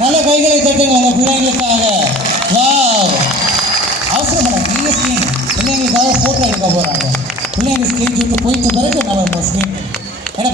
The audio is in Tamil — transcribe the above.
நல்ல கைகளை தட்டுங்க உங்க பிள்ளைங்களுக்காக. வாவ், அவசரப்பட பிஎஸ்சி பிள்ளைங்களுக்காக போட்டோ எடுக்க போறாங்க. பிள்ளைங்க ஸ்டேஜ் விட்டு போயிட்ட பிறகு நம்ம ஸ்கிரீன் என்ன